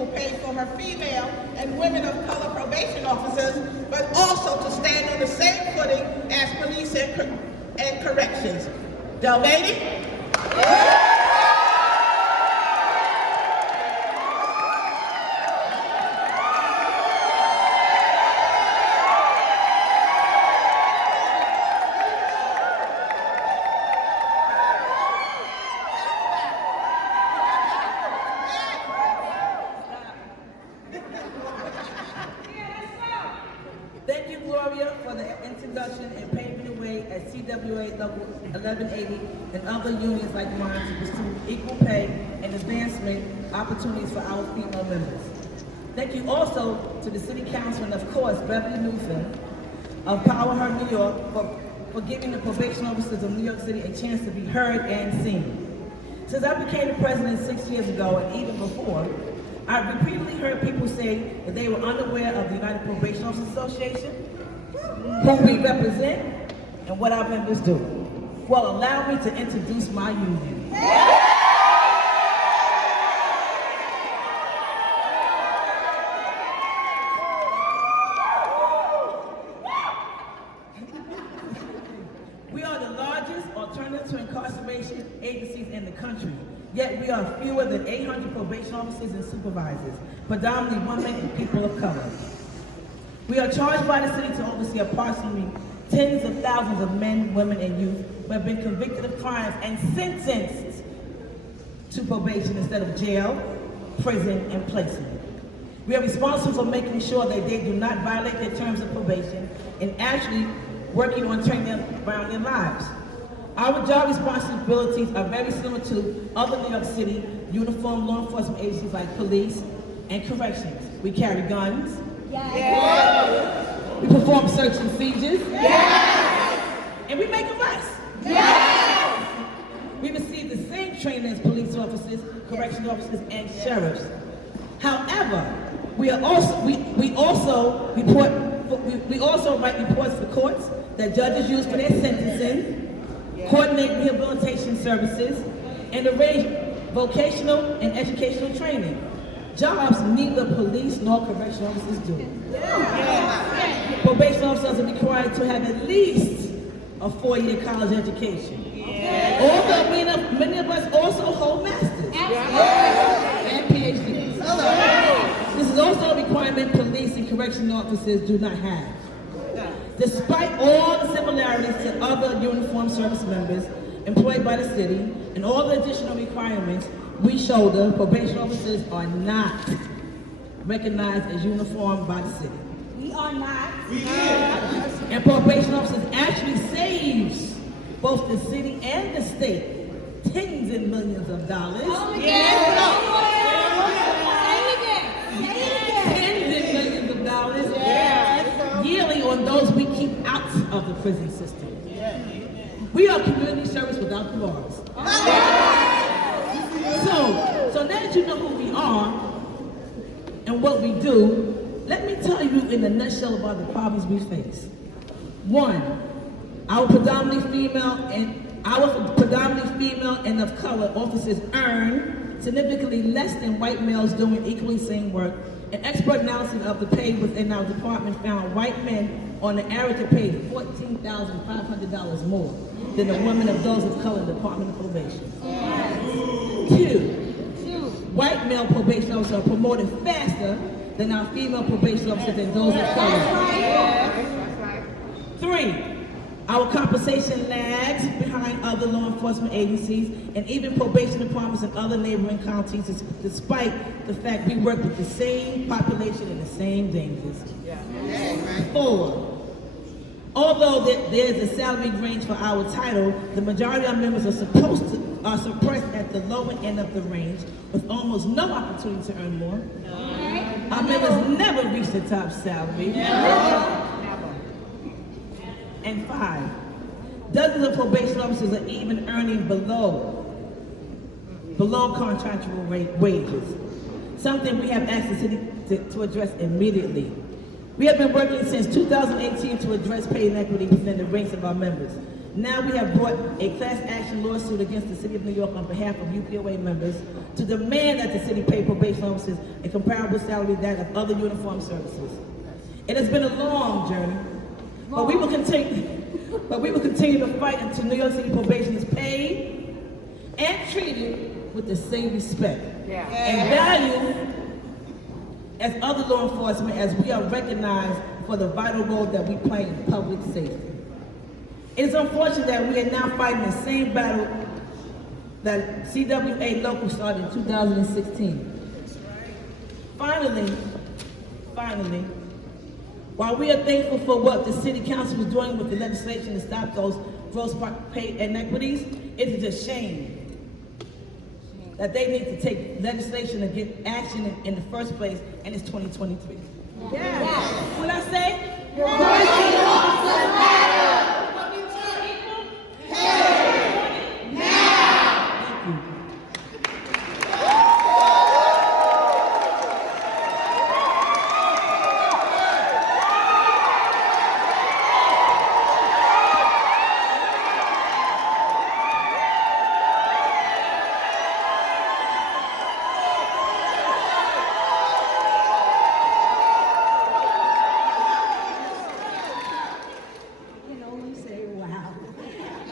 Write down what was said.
equal pay for her female and women of color probation officers, but also to stand on the same footing as police and corrections. Dalvanie? Thank you, Gloria, for the introduction and paving the way at CWA Local 1180 and other unions like mine to pursue equal pay and advancement opportunities for our female members. Thank you also to the City Council and, of course, Beverly Newsom of PowHer NY for giving the probation officers of New York City a chance to be heard and seen. Since I became the president 6 years ago, and even before, I've repeatedly heard people say that they were unaware of the United Probation Officers Association, who we represent, and what our members do. Well, allow me to introduce my union. We are the largest alternative to incarceration agencies in the country. Yet we are fewer than 800 probation officers and supervisors, predominantly women and people of color. We are charged by the city to oversee approximately tens of thousands of men, women, and youth who have been convicted of crimes and sentenced to probation instead of jail, prison, and placement. We are responsible for making sure that they do not violate their terms of probation and actually working on turning them around their lives. Our job responsibilities are very similar to other New York City uniformed law enforcement agencies like police and corrections. We carry guns. Yes. Yes. We perform search and seizures. Yes. And we make arrests. Yes. We receive the same training as police officers, correctional officers, and sheriffs. However, we also write reports for courts that judges use for their sentencing, coordinate rehabilitation services, and arrange vocational and educational training. Jobs neither police nor correctional officers do. Yeah. Probation officers are required to have at least a 4-year college education. Yeah. Although many of us also hold masters and PhDs. This is also a requirement police and correctional officers do not have. Despite all the similarities to other uniformed service members employed by the city and all the additional requirements we shoulder, probation officers are not recognized as uniformed by the city. We are not. And probation officers actually saves both the city and the state tens and millions of dollars. Tens and millions of dollars yearly on those we keep out of the prison system. We are community service without the bars. So now that you know who we are and what we do, let me tell you in a nutshell about the problems we face. One, our predominantly female and of color officers earn significantly less than white males doing equally same work. An expert analysis of the pay within our department found white men on the average are paid $14,500 more than the women of those of color in the Department of Probation. Two, white male probation officers are promoted faster than our female probation officers and those of color. Three, our compensation lags behind other law enforcement agencies and even probation departments in other neighboring counties, despite the fact we work with the same population and the same dangers. Four, although there's a salary range for our title, the majority of our members are suppressed at the lower end of the range with almost no opportunity to earn more. Our members never reach the top salary. And five, dozens of probation officers are even earning below contractual wages, something we have asked the city to address immediately. We have been working since 2018 to address pay inequity within the ranks of our members. Now we have brought a class action lawsuit against the City of New York on behalf of UPOA members to demand that the city pay probation officers a comparable salary to that of other uniformed services. It has been a long journey, but we will continue to fight until New York City probation is paid and treated with the same respect and value as other law enforcement, as we are recognized for the vital role that we play in public safety. It is unfortunate that we are now fighting the same battle that CWA local started in 2016. Finally, while we are thankful for what the City Council is doing with the legislation to stop those gross pay inequities, it is a shame that they need to take legislation to get action in the first place, and it's 2023. Yeah. What I say?